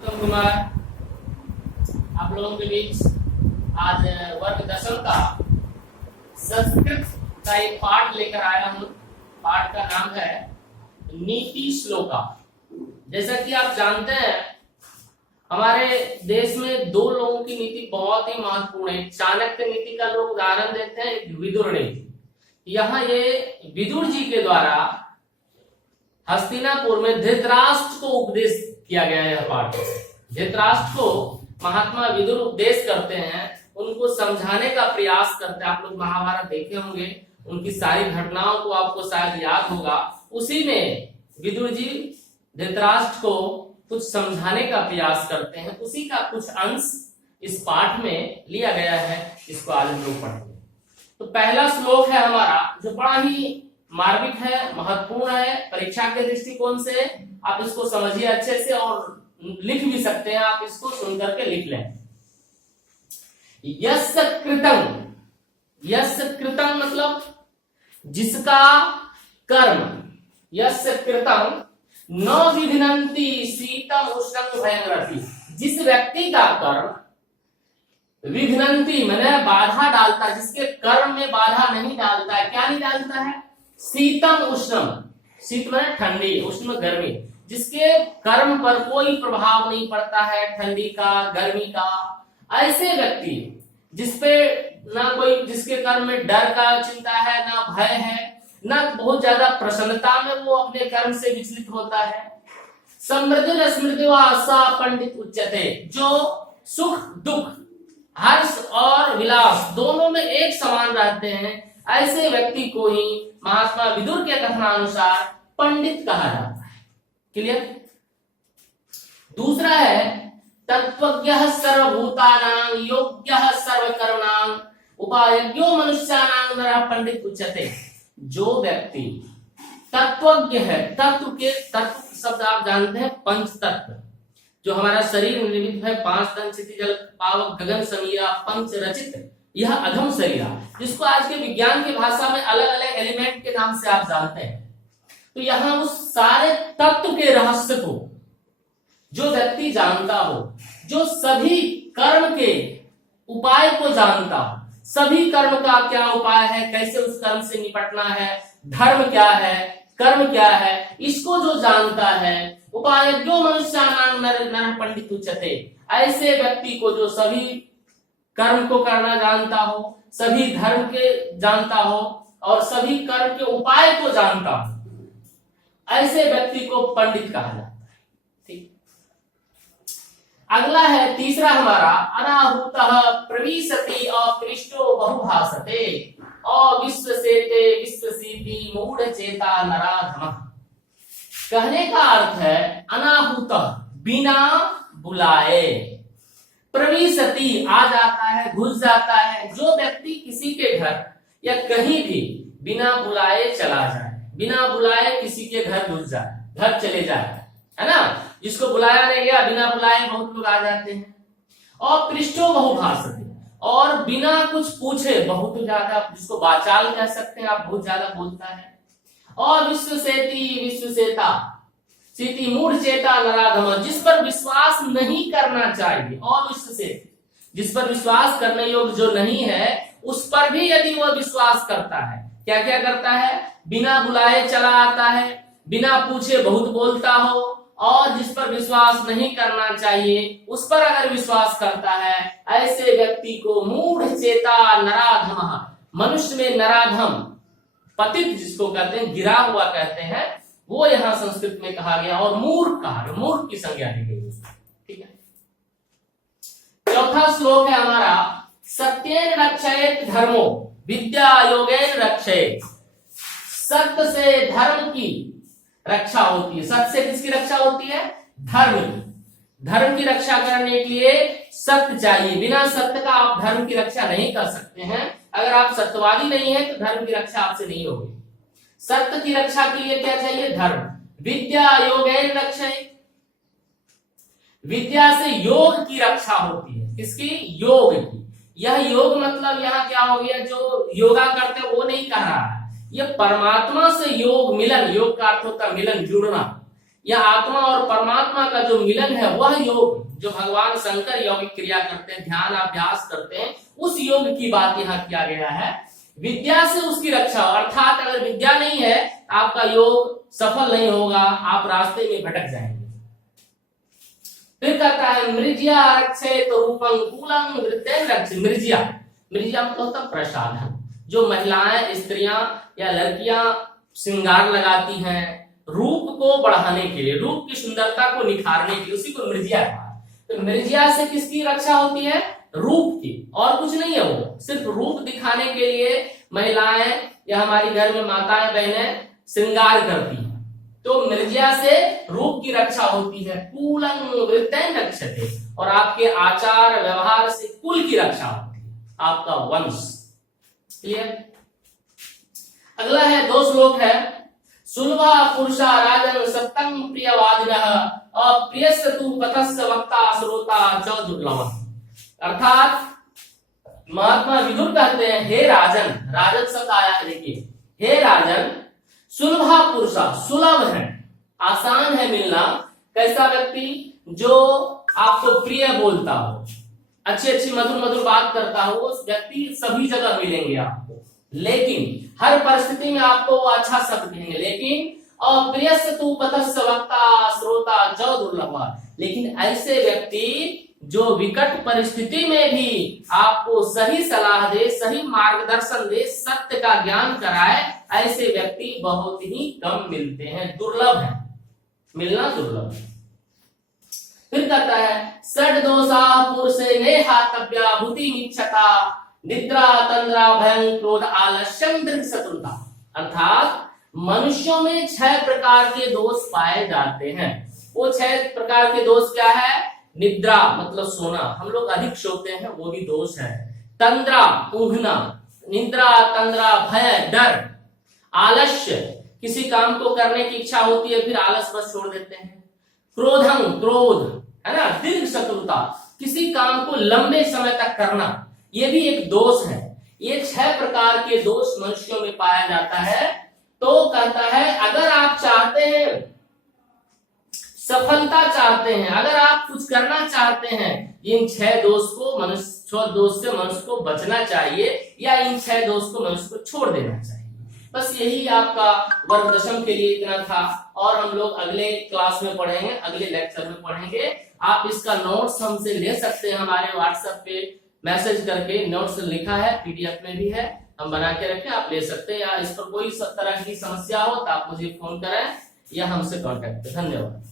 उत्तम कुमार आप लोगों के बीच आज वर्ग दशम का संस्कृत का एक पाठ लेकर आया हूँ। पाठ का नाम है नीति श्लोका। जैसा कि आप जानते हैं हमारे देश में दो लोगों की नीति बहुत ही महत्वपूर्ण है। चाणक्य नीति का लोग उदाहरण देते हैं, एक विदुर नीति। यहाँ ये विदुर जी के द्वारा हस्तिनापुर में धृतराष्ट्र को उपदेश किया गया है। यह पाठ धृतराष्ट्र को महात्मा विदुर उपदेश करते हैं, उनको समझाने का प्रयास करते हैं। आप लोग महाभारत देखे होंगे, उनकी सारी घटनाओं को आपको शायद याद होगा। उसी में विदुर जी धृतराष्ट्र को कुछ समझाने का प्रयास करते हैं, उसी का कुछ अंश इस पाठ में लिया गया है। इसको आज हम लोग पढ़ेंगे। तो पहला श्लोक है हमारा, जो बड़ा ही मार्मिक है, महत्वपूर्ण है परीक्षा के दृष्टिकोण से। आप इसको समझिए अच्छे से और लिख भी सकते हैं। आप इसको सुन करके लिख लें। यस्य कृतं, यस्य कृतं मतलब जिसका कर्म, यस्य कृतं न विघ्नन्ति शीतम उष्णं भयं रति। जिस व्यक्ति का कर्म विघ्नन्ति मैंने बाधा डालता, जिसके कर्म में बाधा नहीं डालता है। क्या नहीं डालता है? शीतम उष्णम, शीत मैंने ठंडी, उष्ण गर्मी। जिसके कर्म पर कोई प्रभाव नहीं पड़ता है ठंडी का, गर्मी का, ऐसे व्यक्ति जिसपे ना कोई, जिसके कर्म में डर का चिंता है, ना भय है, ना बहुत ज्यादा प्रसन्नता में वो अपने कर्म से विचलित होता है। समृद्धि स्मृति सा पंडित उच्चते, जो सुख दुख, हर्ष और विलास दोनों में एक समान रहते हैं, ऐसे व्यक्ति को ही महात्मा विदुर के कथनानुसार पंडित कहा जाता है। क्लियर? दूसरा है तत्वज्ञः सर्वभूतानां योग्यः सर्वकर्मणां उपायज्ञो मनुष्याणां नरः पंडित उच्यते। जो व्यक्ति तत्वज्ञ है, तत्व के, तत्व शब्द आप जानते हैं पंच तत्व, जो हमारा शरीर निर्मित है, पांच तन क्षिति जल पावक गगन समीरा पंच रचित यह अधम शरीरा, जिसको आज के विज्ञान की भाषा में अलग अलग एलिमेंट के नाम से आप जानते हैं। तो यहाँ उस सारे तत्व के रहस्य को जो व्यक्ति जानता हो, जो सभी कर्म के उपाय को जानता हो, सभी कर्म का क्या उपाय है, कैसे उस कर्म से निपटना है, धर्म क्या है, कर्म क्या है, इसको जो जानता है, उपायज्ञो मनुष्याणां नरः पंडित उच्यते। ऐसे व्यक्ति को जो सभी कर्म को करना जानता हो, सभी धर्म के जानता हो और सभी कर्म के उपाय को जानता हो, ऐसे व्यक्ति को पंडित कहा जाता है। ठीक। अगला है तीसरा हमारा, अनाहूतः प्रविशति अपृष्टो बहुभासते अविश्वसेते विश्वसीति मूढ़ चेता नराधमः। कहने का अर्थ है अनाहूतः, बिना बुलाए, प्रविशति आ जाता है, घुस जाता है। जो व्यक्ति किसी के घर या कहीं भी बिना बुलाए चला जाए, बिना बुलाए किसी के घर घुस जाए, घर चले जाए, है ना, जिसको बुलाया नहीं गया, बिना बुलाए बहुत लोग आ जाते हैं। और पृष्ठो बहुभाषते, और बिना कुछ पूछे बहुत ज्यादा, जिसको वाचाल कह सकते हैं आप, बहुत ज्यादा बोलता है। और विश्वसेती विश्वसेता सीति मूढ़ चेता नराधम, जिस पर विश्वास नहीं करना चाहिए, और विश्वसेती जिस पर विश्वास करने योग्य जो नहीं है, उस पर भी यदि वह विश्वास करता है, क्या क्या करता है, बिना बुलाए चला आता है, बिना पूछे बहुत बोलता हो, और जिस पर विश्वास नहीं करना चाहिए उस पर अगर विश्वास करता है, ऐसे व्यक्ति को मूढ़ चेता नराधम, मनुष्य में नराधम, पतित जिसको कहते हैं, गिरा हुआ कहते हैं, वो यहाँ संस्कृत में कहा गया। और मूर्ख कहा गया, मूर्ख की संज्ञा दी गई। ठीक है। चौथा श्लोक है हमारा, सत्येन रक्षयेत धर्मो विद्या योगेन रक्षयेत। सत्य से धर्म की रक्षा होती है। सत्य से किसकी रक्षा होती है? धर्म की। धर्म की रक्षा करने के लिए सत्य चाहिए। बिना सत्य का आप धर्म की रक्षा नहीं कर सकते हैं। अगर आप सत्यवादी नहीं है तो धर्म की रक्षा आपसे नहीं होगी। सत्य की रक्षा के लिए क्या चाहिए? धर्म। विद्या योगेन रक्षयेत, विद्या से योग की रक्षा होती है। किसकी? योग की। यह योग मतलब यहाँ क्या हो गया, जो योगा करते वो नहीं कर रहा है, ये परमात्मा से योग, मिलन, योग का अर्थ होता है मिलन, जुड़ना। या आत्मा और परमात्मा का जो मिलन है वह योग, जो भगवान शंकर यौगिक क्रिया करते हैं, ध्यान अभ्यास करते हैं, उस योग की बात यहाँ किया गया है। विद्या से उसकी रक्षा, अर्थात अगर विद्या नहीं है आपका योग सफल नहीं होगा, आप रास्ते में भटक जाएंगे। फिर कहता है मृज्या रक्षेत रूपं कूलं वृत्तेन रक्षेत। मृज्या, मृज्या मतलब होता है प्रसाधन। जो महिलाएं, स्त्रियां या लड़कियां श्रृंगार लगाती हैं रूप को बढ़ाने के लिए, रूप की सुंदरता को निखारने के लिए, उसी को मृज्या कहा। तो मृज्या से किसकी रक्षा होती है? रूप की, और कुछ नहीं है, वो सिर्फ रूप दिखाने के लिए महिलाएं या हमारी घर में माताएं बहनें श्रृंगार करती हैं। तो मृज्या से रूप की रक्षा होती है। कूलं वृत्तेन रक्षते, और आपके आचार व्यवहार से कुल की रक्षा होती है, आपका वंश। क्लियर? अगला है 2 श्लोक है। सुलभा पुरुषा राजन सत्तं प्रियवादिनः अप्रियस्य तु पथस्य वक्ता श्रोता च दुर्लभः। अर्थात महात्मा विदुर कहते हैं, हे राजन, राजन शब्द आया है, देखिए, हे राजन, सुलभा पुरुषा, सुलभ है, आसान है मिलना। कैसा व्यक्ति? जो आपको प्रिय बोलता हो, अच्छी अच्छी मधुर मधुर बात करता हो, उस व्यक्ति सभी जगह मिलेंगे आपको, लेकिन हर परिस्थिति में आपको वो अच्छा शब्द कहेंगे। लेकिन अप्रियस्य तु पथस्य वक्ता श्रोता च दुर्लभः, लेकिन ऐसे व्यक्ति जो विकट परिस्थिति में भी आपको सही सलाह दे, सही मार्गदर्शन दे, सत्य का ज्ञान कराए, ऐसे व्यक्ति बहुत ही कम मिलते हैं, दुर्लभ है, मिलना दुर्लभ है। फिर कहता है षड दोषा पुरुषे नेहातव्या भूति मिच्छता निद्रा तंद्रा भयं क्रोध आलस्यम दृढ़ शत्रुता। अर्थात मनुष्यों में 6 प्रकार के दोष पाए जाते हैं। वो 6 प्रकार के दोष क्या है? निद्रा मतलब सोना, हम लोग अधिक सोते हैं, वो भी दोष है। तंद्रा ऊँघना, निद्रा तंद्रा भय डर, आलस्य किसी काम को करने की इच्छा होती है फिर आलस बस छोड़ देते हैं, क्रोधम क्रोध है ना, दीर्घ शत्रुता किसी काम को लंबे समय तक करना, ये भी एक दोष है। ये 6 प्रकार के दोष मनुष्यों में पाया जाता है। तो कहता है अगर आप चाहते हैं, सफलता चाहते हैं, अगर आप कुछ करना चाहते हैं, इन 6 दोष को मनुष्य, 6 दोष से मनुष्य को बचना चाहिए, या इन 6 दोष को मनुष्य को छोड़ देना चाहिए। बस यही आपका वर्ग दशम के लिए इतना था, और हम लोग अगले क्लास में पढ़ेंगे, अगले लेक्चर में पढ़ेंगे। आप इसका नोट्स हमसे ले सकते हैं, हमारे व्हाट्सएप पे मैसेज करके नोट्स लिखा है, पीडीएफ में भी है, हम बना के रखें, आप ले सकते हैं। या इस पर कोई तरह की समस्या हो तो आप मुझे फोन करें या हमसे कांटेक्ट करें। धन्यवाद।